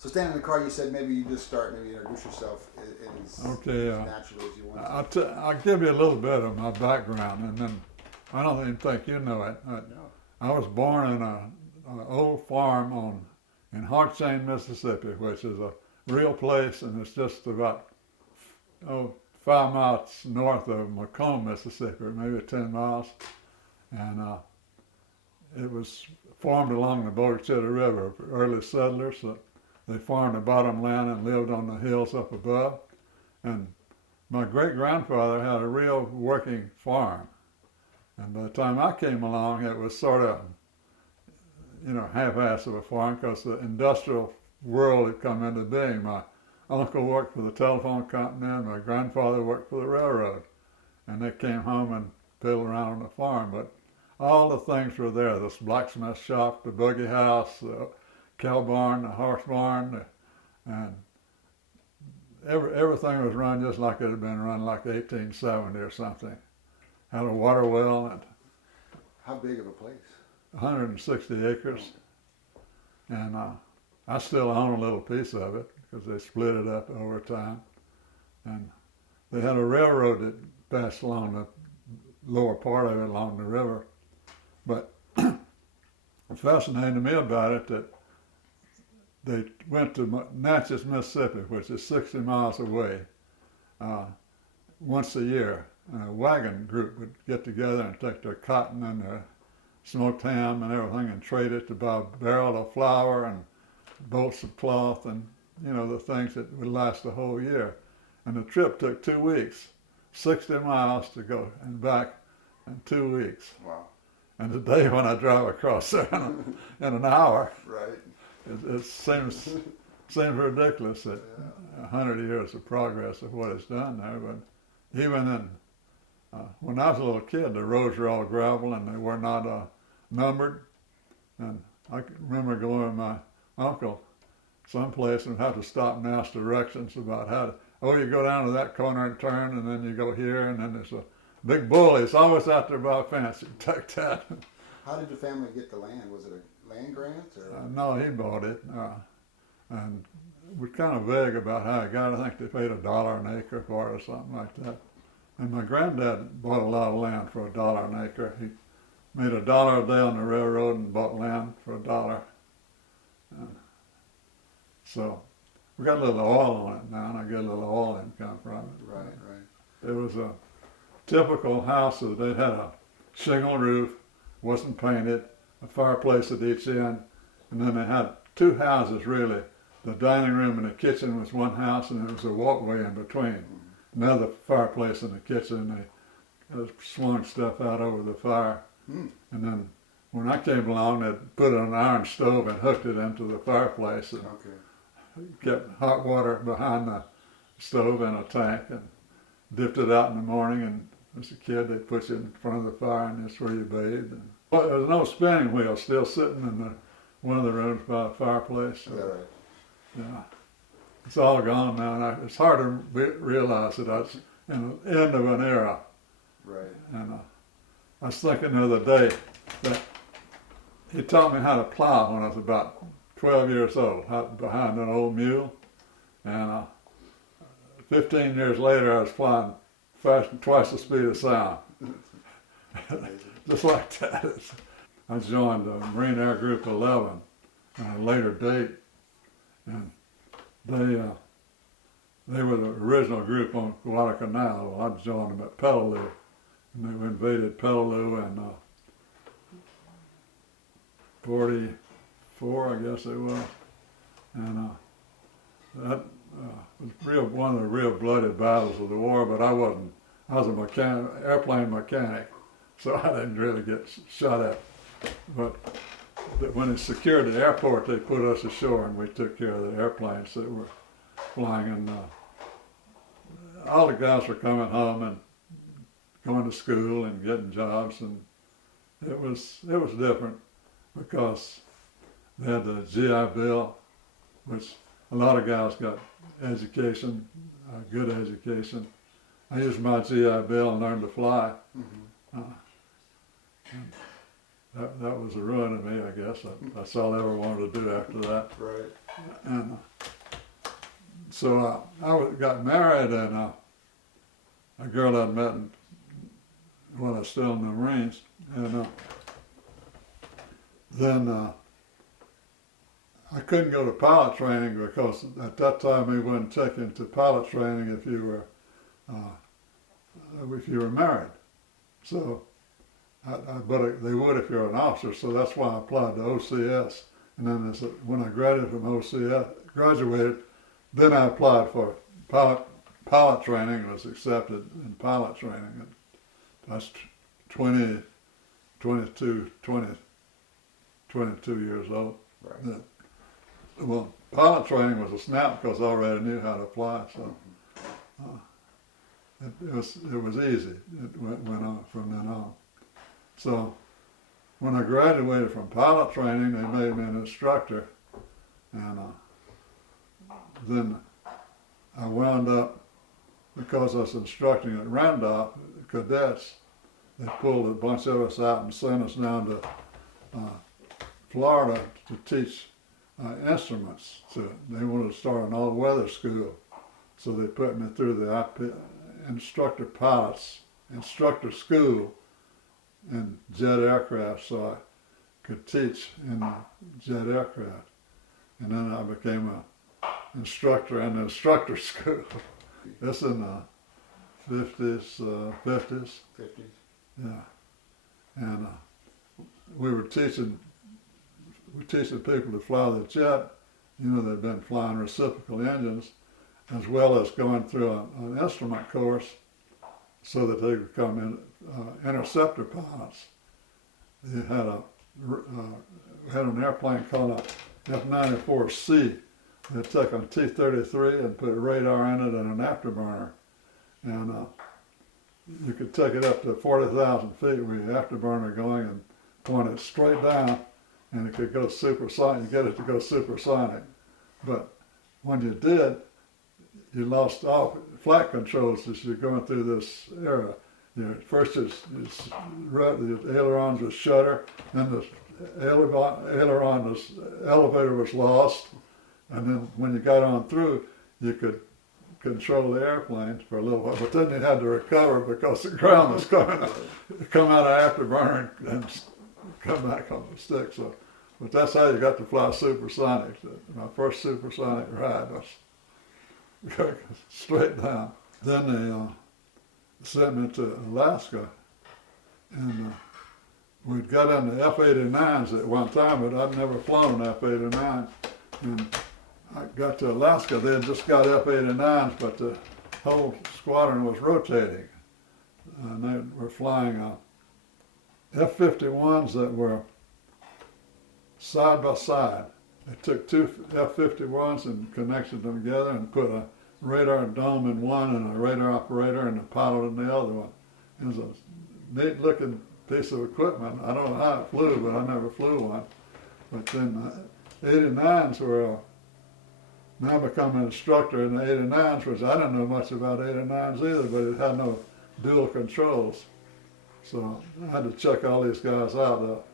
So standing in the car, you said maybe you just start, maybe introduce yourself as Okay, naturally as you want to. I'll give you a little bit of my background, and then I don't even think you know it. No. I was born in an old farm in Hart Chain, Mississippi, which is a real place, and it's just about 5 miles north of Macomb, Mississippi, or maybe 10 miles. And it was formed along the Bogue-Chitty River. Early settlers, they farmed the bottom land and lived on the hills up above. And my great-grandfather had a real working farm. And by the time I came along, it was sort of, half-ass of a farm because the industrial world had come into being. My uncle worked for the telephone company, and my grandfather worked for the railroad. And they came home and fiddled around on the farm. But all the things were there: this blacksmith shop, the buggy house, the cow barn, the horse barn, and everything was run just like it had been run like 1870 or something. Had a water well and How big of a place? 160 acres. And I still own a little piece of it because they split it up over time. And they had a railroad that passed along the lower part of it along the river. But it fascinated me about it that they went to Natchez, Mississippi, which is 60 miles away, once a year. And a wagon group would get together and take their cotton and their smoked ham and everything and trade it to buy a barrel of flour and bolts of cloth and, the things that would last the whole year. And the trip took 2 weeks, 60 miles to go and back in 2 weeks. Wow. And today when I drive across there in an hour, Right. it seems ridiculous that 100 years of progress of what it's done there. But even then, when I was a little kid, the roads were all gravel and they were not numbered. And I can remember going with my uncle someplace and have to stop and ask directions about how to, you go down to that corner and turn, and then you go here, and then there's a big bull. It's always out there by a fence. You take that. How did your family get the land? Was it a land grant? Or? No, he bought it. And we're kind of vague about how he got it. I think they paid $1 an acre for it or something like that. And my granddad bought a lot of land for $1 an acre. He made $1 a day on the railroad and bought land for $1. And so we got a little oil on it now, and I get a little oil income from it. Right, right. It was a typical house that they had a shingle roof, wasn't painted, a fireplace at each end, and then they had 2 houses really. The dining room and the kitchen was one house, and there was a walkway in between. Another fireplace in the kitchen. They swung stuff out over the fire. And then when I came along, they put an iron stove and hooked it into the fireplace and kept hot water behind the stove in a tank and dipped it out in the morning. And as a kid, they put you in front of the fire, and that's where you bathed. And, there was no spinning wheel still sitting in one of the rooms by the fireplace. So, Is that right? yeah. It's all gone now, and it's hard to realize that I was in the end of an era. Right. And I was thinking the other day that he taught me how to plow when I was about 12 years old, behind an old mule. And 15 years later, I was plowing fast, twice the speed of sound. Just like that. I joined the Marine Air Group 11 at a later date, and they were the original group on Guadalcanal. Well, I joined them at Petaloo, and they invaded Petaloo in 44, I guess it was. And that was one of the real bloody battles of the war, but I wasn't. I was a airplane mechanic, so I didn't really get shot at. But when they secured the airport, they put us ashore, and we took care of the airplanes that were flying. And all the guys were coming home and going to school and getting jobs, and it was different because they had the GI Bill, which a lot of guys got education, good education. I used my GI Bill and learned to fly. that was the ruin of me, I guess. That's all I ever wanted to do after that. Right. And so got married, and a girl I'd met when I was still in the Marines, and then I couldn't go to pilot training because at that time we wouldn't take into pilot training if you were married. So, but they would if you're an officer. So that's why I applied to OCS. And then when I graduated from OCS, then I applied for pilot training and was accepted in pilot training. And that's 22 years old. Right. Well, pilot training was a snap because I already knew how to fly, so it was easy. It went on from then on. So when I graduated from pilot training, they made me an instructor, and then I wound up, because I was instructing at Randolph cadets, they pulled a bunch of us out and sent us down to Florida to teach instruments. So they wanted to start an all-weather school, so they put me through the instructor school in jet aircraft, so I could teach in jet aircraft. And then I became an instructor in the instructor school. This in the 50s. 50s. Yeah. And we were teaching people to fly the jet. You know, they'd been flying reciprocal engines, as well as going through an instrument course so that they could become interceptor pilots. They had an airplane called a F-94C. They took a T-33 and put a radar in it and an afterburner. And you could take it up to 40,000 feet with your afterburner going and point it straight down, and it could go supersonic. You get it to go supersonic. But when you did, you lost all flight controls as you're going through this era. First the ailerons would shudder, then the elevator was lost, and then when you got on through, you could control the airplanes for a little while, but then you had to recover because the ground was come out of afterburner and come back on the stick. So, but that's how you got to fly supersonic. My first supersonic ride was straight down. Then they sent me to Alaska, and we'd got in the F-89s at one time, but I'd never flown an F-89. And I got to Alaska, they had just got F-89s, but the whole squadron was rotating. And they were flying F-51s that were side by side. They took two F-51s and connected them together and put a radar dome in one and a radar operator and a pilot in the other one. It was a neat looking piece of equipment. I don't know how it flew, but I never flew one. But then 89s were now become an instructor in the 89s, which I didn't know much about 89s either, but it had no dual controls. So I had to check all these guys out.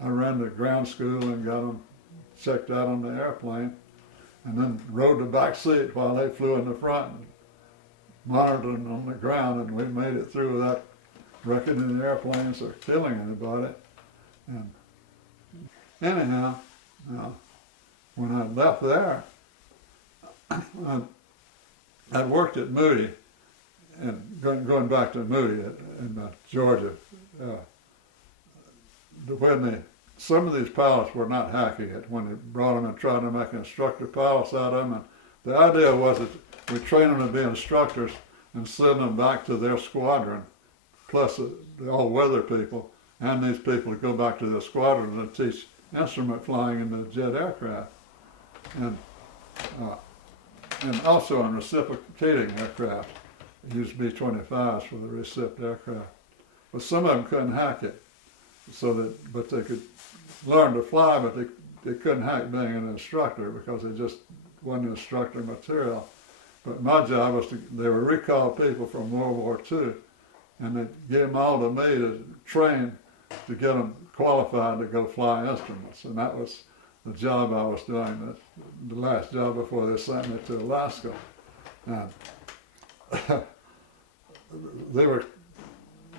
I ran the ground school and got them checked out on the airplane, and then rode the back seat while they flew in the front and monitored them on the ground, and we made it through without wrecking any airplanes or killing anybody. And anyhow, when I left there, I worked at Moody, and going back to Moody in Georgia. Some of these pilots were not hacking it when they brought them and tried to make instructor pilots out of them. And the idea was that we train them to be instructors and send them back to their squadron, plus the all-weather people, and these people to go back to their squadron and teach instrument flying in the jet aircraft. And also on reciprocating aircraft. It used B-25s for the recip aircraft. But some of them couldn't hack it, but they could learn to fly, but they couldn't hack being an instructor because they just wasn't instructor material. But my job was they were recalled people from World War II, and they gave them all to me to train to get them qualified to go fly instruments, and that was the job I was doing, the last job before they sent me to Alaska. And they were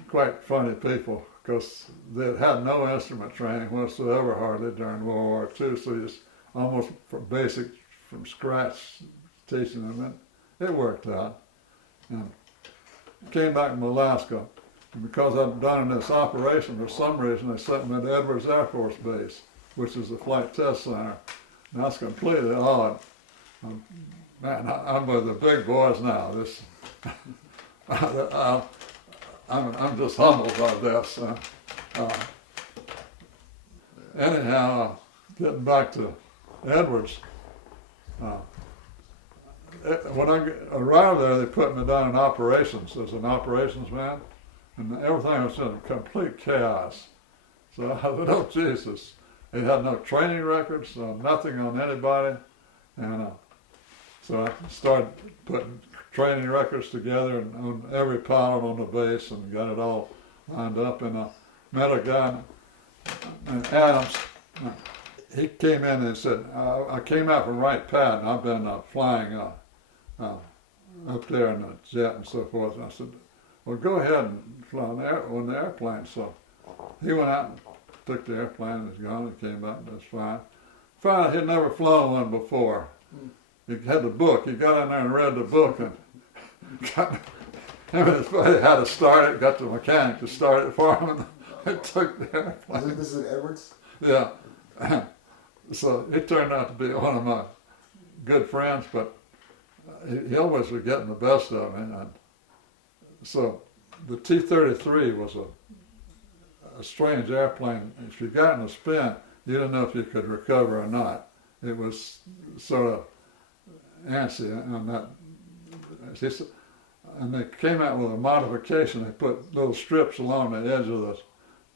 quite funny people because they had no instrument training whatsoever hardly during World War II, so you just almost from basic, from scratch, teaching them, and it worked out. And came back from Alaska, and because I'd done this operation, for some reason they sent me to Edwards Air Force Base, which is the flight test center. And that's completely odd. I'm with the big boys now. This, I'm just humbled by this. Anyhow, getting back to Edwards, when I arrived there, they put me down in operations as an operations man, and everything was in complete chaos. So I said, oh Jesus. They had no training records, nothing on anybody, and so I started putting training records together and on every pilot on the base and got it all lined up. And I met a guy named Adams. He came in and said, I came out from Wright Pat, and I've been flying up there in the jet and so forth. And I said, well, go ahead and fly on the airplane. So he went out and took the airplane and was gone and came back and was fine. Found out he'd never flown one before. He had the book. He got in there and read the book and him and his buddy had to start it, got the mechanic to start it for him, and it took the airplane. This is at Edwards? Yeah. So it turned out to be one of my good friends, but he always was getting the best of me. And so the T-33 was a strange airplane. If you got in a spin, you didn't know if you could recover or not. It was sort of antsy on that. And they came out with a modification. They put little strips along the edge of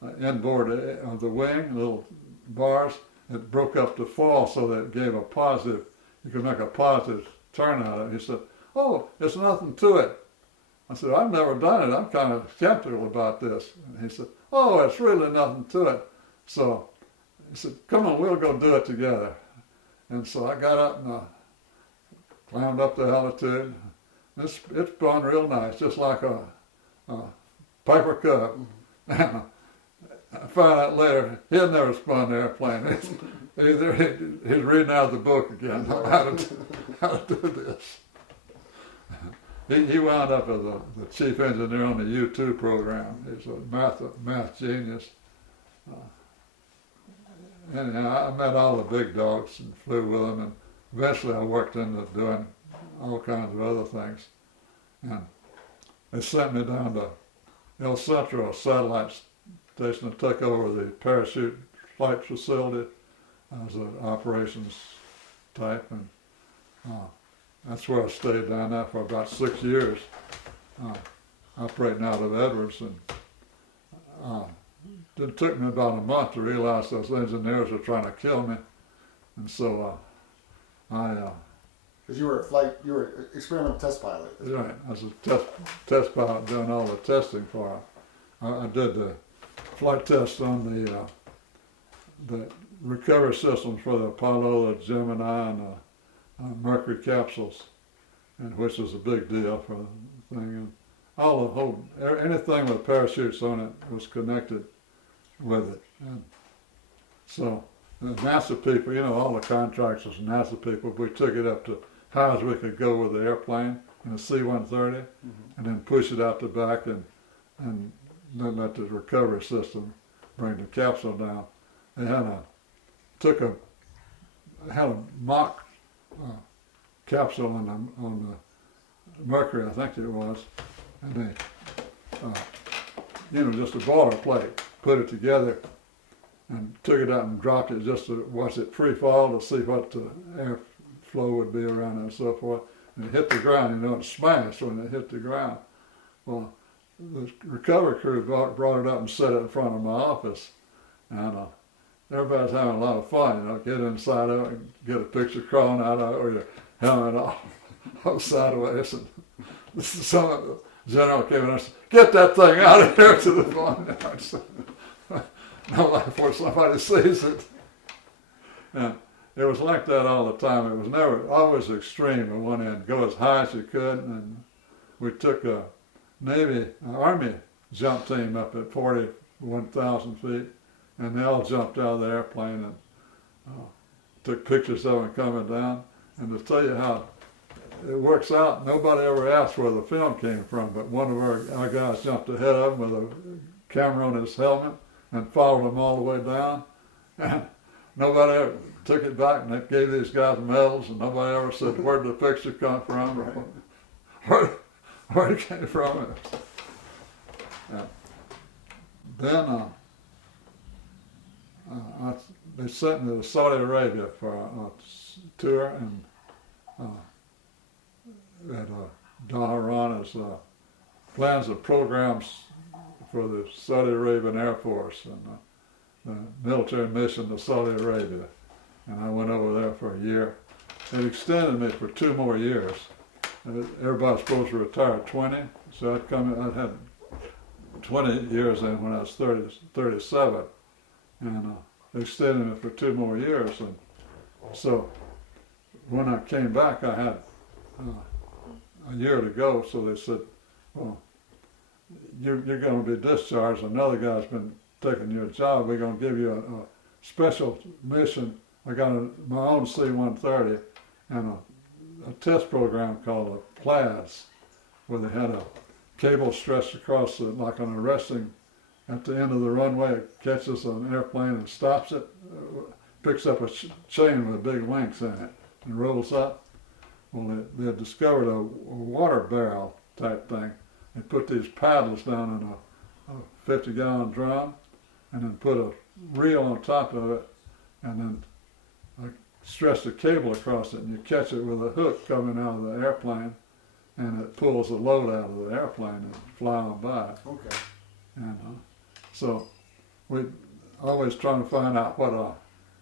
the inboard of the wing, little bars. It broke up the fall so that it gave a positive, you could make a positive turn out of it. He said, oh, it's nothing to it. I said, I've never done it. I'm kind of skeptical about this. And he said, oh, it's really nothing to it. So he said, come on, we'll go do it together. And so I got up and climbed up the altitude. It's spun real nice, just like a Piper Cub. And I found out later he had never spun an airplane. He's reading out the book again how to do this. He wound up as the chief engineer on the U-2 program. He's a math genius. Anyhow, I met all the big dogs and flew with them, and eventually I worked into doing all kinds of other things. And they sent me down to El Centro, a satellite station, that took over the parachute flight facility as an operations type, and that's where I stayed down there for about 6 years, operating out of Edwards. And it took me about a month to realize those engineers were trying to kill me, and so Because you were experimental test pilot. Right, I was a test pilot doing all the testing for them. I did the flight test on the recovery systems for the Apollo, the Gemini, and the Mercury capsules, and which was a big deal for the thing. And anything with parachutes on it was connected with it. And so the NASA people, all the contractors and NASA people, we took it up to high as we could go with the airplane in a C-130, and then push it out the back and then let the recovery system bring the capsule down. They had a mock capsule on the Mercury, I think it was, and they, just a boilerplate, put it together and took it out and dropped it just to watch it free fall to see what the airflow would be around it and so forth. And it hit the ground, it smashed when it hit the ground. Well, the recovery crew brought it up and set it in front of my office, and everybody's having a lot of fun, get inside of it and get a picture crawling out of it with your helmet off sideways. And some general came in and said, get that thing out of here to the barnyard. nobody before somebody sees it. And it was like that all the time. It was never always extreme at one end. Go as high as you could, and we took a Army jump team up at 41,000 feet, and they all jumped out of the airplane and took pictures of them coming down. And to tell you how it works out, nobody ever asked where the film came from, but one of our guys jumped ahead of him with a camera on his helmet and followed him all the way down. And nobody ever took it back, and they gave these guys medals, and nobody ever said, where did the picture come from? Where it came from. Then they sent me to Saudi Arabia for a tour, and at Dhahran's plans and programs for the Saudi Arabian Air Force and the military mission to Saudi Arabia. And I went over there for a year. It extended me for 2 more years. Everybody's supposed to retire at 20, so I'd had 20 years in when I was 37, and they extended me for 2 more years. And so when I came back, I had a year to go, so they said, well, you're going to be discharged. Another guy's been taking your job. We're going to give you a special mission. I got my own C-130 and a test program called the PLADS, where they had a cable stretched across like an arresting at the end of the runway. It catches an airplane and stops it, picks up a chain with big links in it and rolls up. Well, they had discovered a water barrel type thing. They put these paddles down in a 50-gallon drum and then put a reel on top of it, and then stretch the cable across it, and you catch it with a hook coming out of the airplane, and it pulls the load out of the airplane and fly on by. Okay. And so we always trying to find out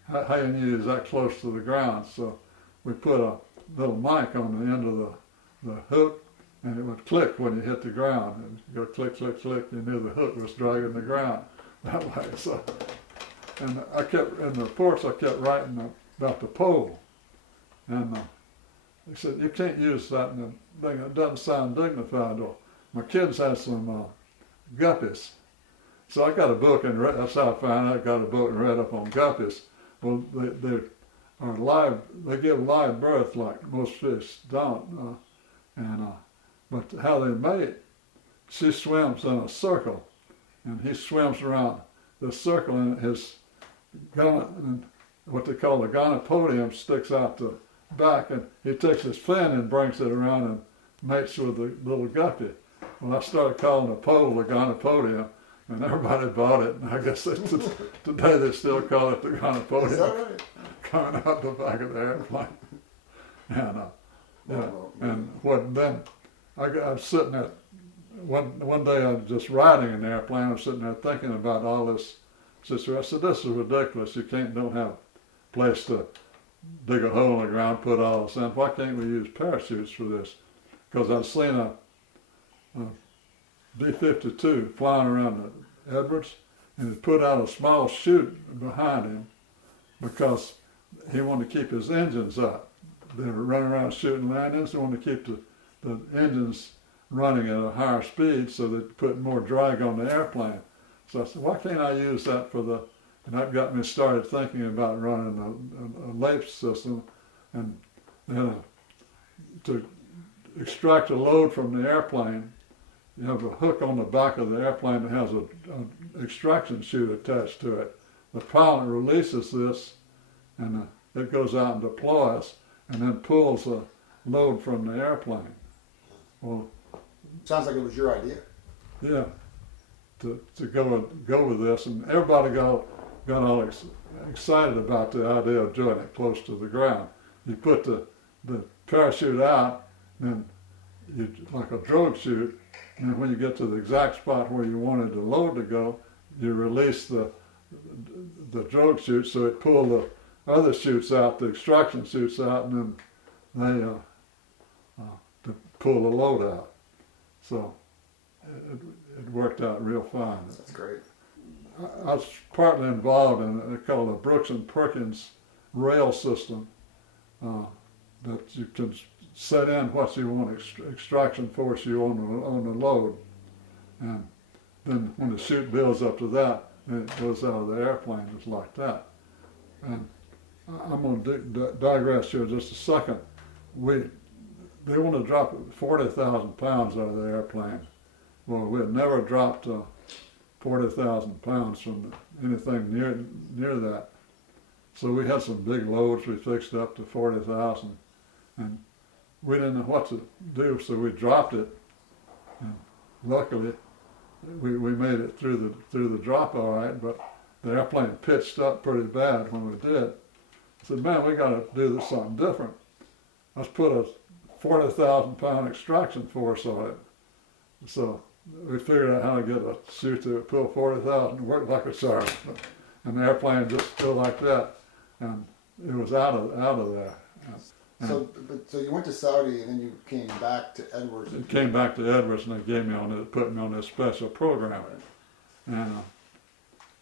how you use that close to the ground. So we put a little mic on the end of the hook, and it would click when you hit the ground. And you go click, click, click, you knew the hook was dragging the ground that way. So, and I kept, in the reports, I kept writing about the pole. And they said, you can't use that in the thing. It doesn't sound dignified. Well, my kids had some guppies. So I got a book and read, that's how I found out. I got a book and read up on guppies. Well, they are live, they give live birth like most fish don't. But how they mate, she swims in a circle, and he swims around the circle, and his what they call the gonopodium sticks out the back, and he takes his fin and brings it around and mates with the little guppy. Well, I started calling the pole the gonopodium, and everybody bought it, and I guess today they still call it the gonopodium. Is that right? Coming out the back of the airplane. And then I was sitting there, one day I was just riding in the airplane, I was sitting there thinking about all this situation. I said, this is ridiculous. You don't have a place to dig a hole in the ground, put all this in. Why can't we use parachutes for this? Because I'd seen a B-52 flying around the Edwards, and it put out a small chute behind him because he wanted to keep his engines up. They were running around shooting landings. They wanted to keep the engines running at a higher speed so that put more drag on the airplane. So I said, why can't I use that for the, and that got me started thinking about running a LAPE system, and then to extract a load from the airplane, you have a hook on the back of the airplane that has an extraction chute attached to it. The pilot releases this, and it goes out and deploys, and then pulls a load from the airplane. Well, sounds like it was your idea. Yeah, to go with this, and everybody got all excited about the idea of doing it close to the ground. You put the parachute out, and you like a drogue chute, and then when you get to the exact spot where you wanted the load to go, you release the drogue chute, so it pulled the other chutes out, the extraction chutes out, and then they to pull the load out. So it worked out real fine. That's great. I was partly involved in it called the Brooks and Perkins rail system that you can set in what you want extraction force you on the load, and then when the chute builds up to that, then it goes out of the airplane just like that. And I'm going to digress here just a second. They want to drop 40,000 pounds out of the airplane. Well, we had never dropped 40,000 pounds from anything near that. So we had some big loads we fixed up to 40,000, and we didn't know what to do, so we dropped it. And luckily, we made it through the drop all right, but the airplane pitched up pretty bad when we did. I said, man, we got to do this something different. Let's put a 40,000 pound extraction force on it. So we figured out how to get a chute to pull 40,000, work like a charm, and the airplane just go like that, and it was out of there. So you went to Saudi and then you came back to Edwards. It came back to Edwards, and they put me on this special program. And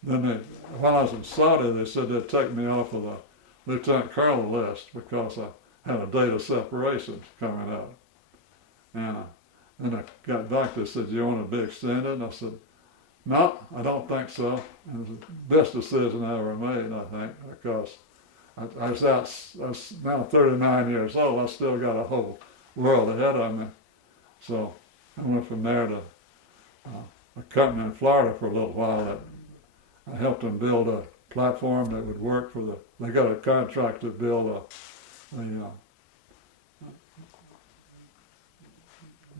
then while I was in Saudi, they said they'd take me off of the lieutenant colonel list because I had a date of separation coming up. And then I got back, they said, you want to be extended? And I said, no, I don't think so. And it was the best decision I ever made, I think, because I was now 39 years old. I still got a whole world ahead of me. So I went from there to a company in Florida for a little while that I helped them build a platform that would work for they got a contract to build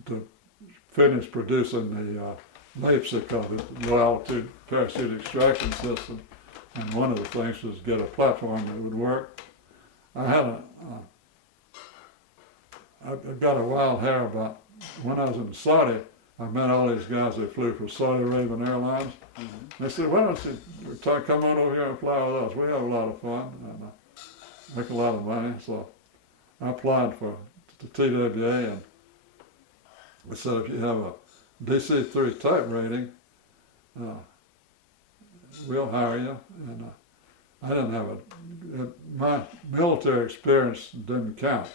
to finish producing the LAPS, they called it, low altitude parachute extraction system. And one of the things was get a platform that would work. I got a wild hair about when I was in Saudi. I met all these guys that flew for Saudi Arabian Airlines. Mm-hmm. They said, why don't you come on over here and fly with us? We have a lot of fun and make a lot of money. So I applied for the TWA, and they said if you have a DC-3 type rating, we'll hire you. And I didn't have my military experience didn't count.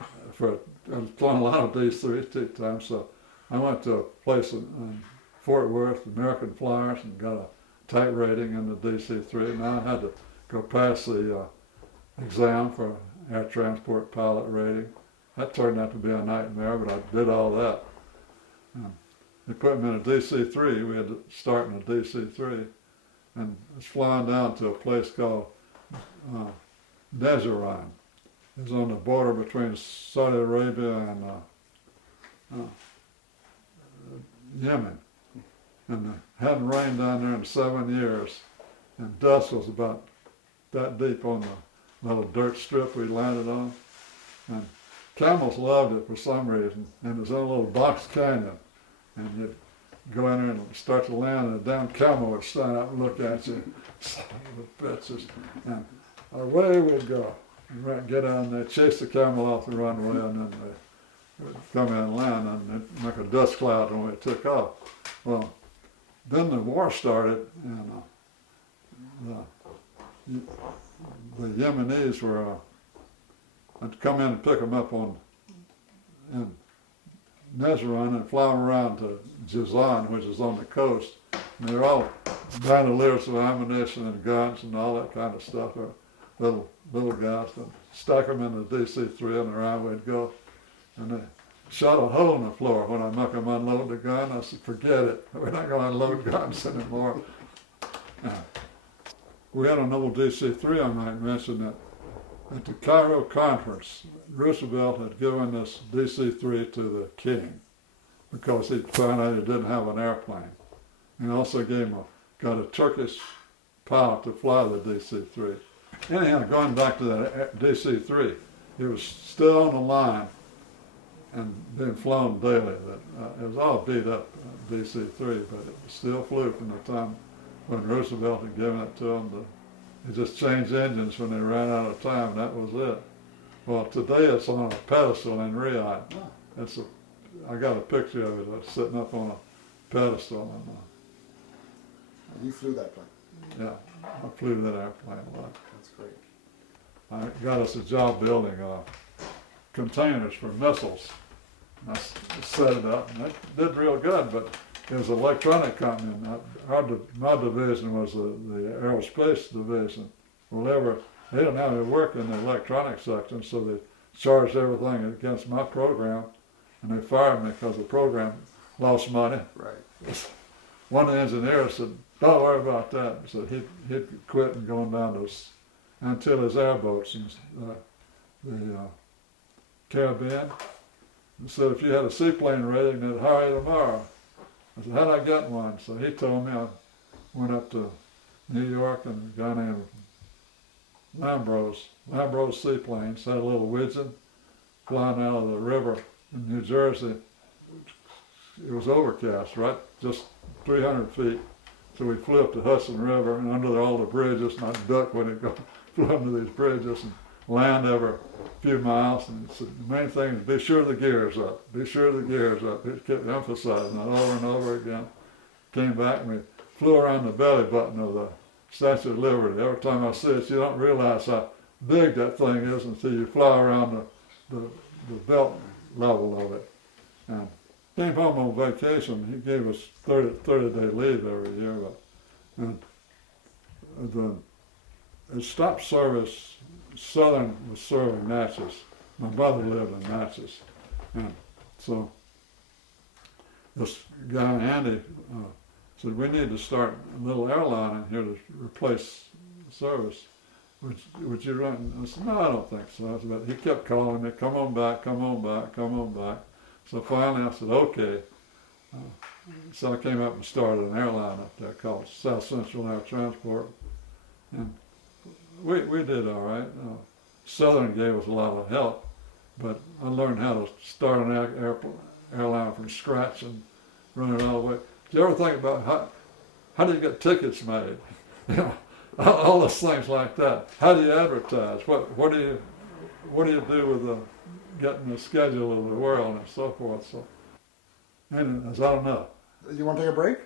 I was flying a lot of DC-3 at the time, so I went to a place in Fort Worth, American Flyers, and got a type rating in the DC-3. Now I had to go pass the exam for air transport pilot rating. That turned out to be a nightmare, but I did all that. They put me in a DC-3. We had to start in a DC-3. And I was flying down to a place called Nezharan. It was on the border between Saudi Arabia and Yemen. And it hadn't rained down there in 7 years. And dust was about that deep on the little dirt strip we landed on. And camels loved it for some reason. And it was in a little box canyon. And you'd go in there and start to land, and a damn camel would stand up and look at you. Son of a bitches. And away we'd go. And we'd get on there, chase the camel off the runway, and then they would come in and land, and it'd make a dust cloud when we took off. Well, then the war started, and the Yemenis were, I'd come in and pick them up in Nezharan and fly them around to Jazan, which is on the coast. And they're all bandoliers of ammunition and guns and all that kind of stuff. Little guys, and stuck them in the DC-3 and around we'd go. And they shot a hole in the floor when I make them unload the gun. I said, forget it, we're not going to unload guns anymore. We had an old DC-3, I might mention, that at the Cairo conference, Roosevelt had given this DC-3 to the king because he found out he didn't have an airplane. He also got a Turkish pilot to fly the DC-3. Anyhow, going back to that DC-3, it was still on the line and being flown daily. It was all beat up, DC-3, but it still flew from the time when Roosevelt had given it to him. They just changed engines when they ran out of time, and that was it. Well, today it's on a pedestal in Riyadh. I got a picture of it sitting up on a pedestal. You flew that plane. Yeah, I flew that airplane a lot. That's great. I got us a job building containers for missiles. And set it up, and it did real good, but it was an electronic company, and my division was the aerospace division. Well, they didn't have any work in the electronic section, so they charged everything against my program, and they fired me because the program lost money. Right. One of the engineers said, "Don't worry about that." He said he'd quit and gone down to Antilles airboats in the Caribbean. He said if you had a seaplane rating, they'd hire you tomorrow. I said, "How'd I get one?" So he told me. I went up to New York, and a guy named Lambros seaplanes had a little widgeon flying out of the river in New Jersey. It was overcast, right? Just 300 feet. So we flew up the Hudson River and under all the bridges, and I'd duck when it flew under these bridges and land every few miles. And so the main thing is be sure the gear's up. Be sure the gear's up. It kept emphasizing that over and over again. Came back and we flew around the belly button of the Statue of Liberty. Every time I see it, you don't realize how big that thing is until you fly around the belt level of it. And came home on vacation. He gave us 30-day leave every year. And it stopped service. Southern was serving Natchez. My mother lived in Natchez. And so this guy, Andy, said, "We need to start a little airline in here to replace service. Would you run?" I said, "No, I don't think so." But he kept calling me, "Come on back, come on back, come on back." So finally I said, "Okay." So I came up and started an airline up there called South Central Air Transport. And we did all right. Southern gave us a lot of help, but I learned how to start an airline from scratch and run it all the way. Do you ever think about how do you get tickets made? You know, all those things like that. How do you advertise? What do you do with getting the schedule of the world and so forth? So, anyways, I don't know. You want to take a break?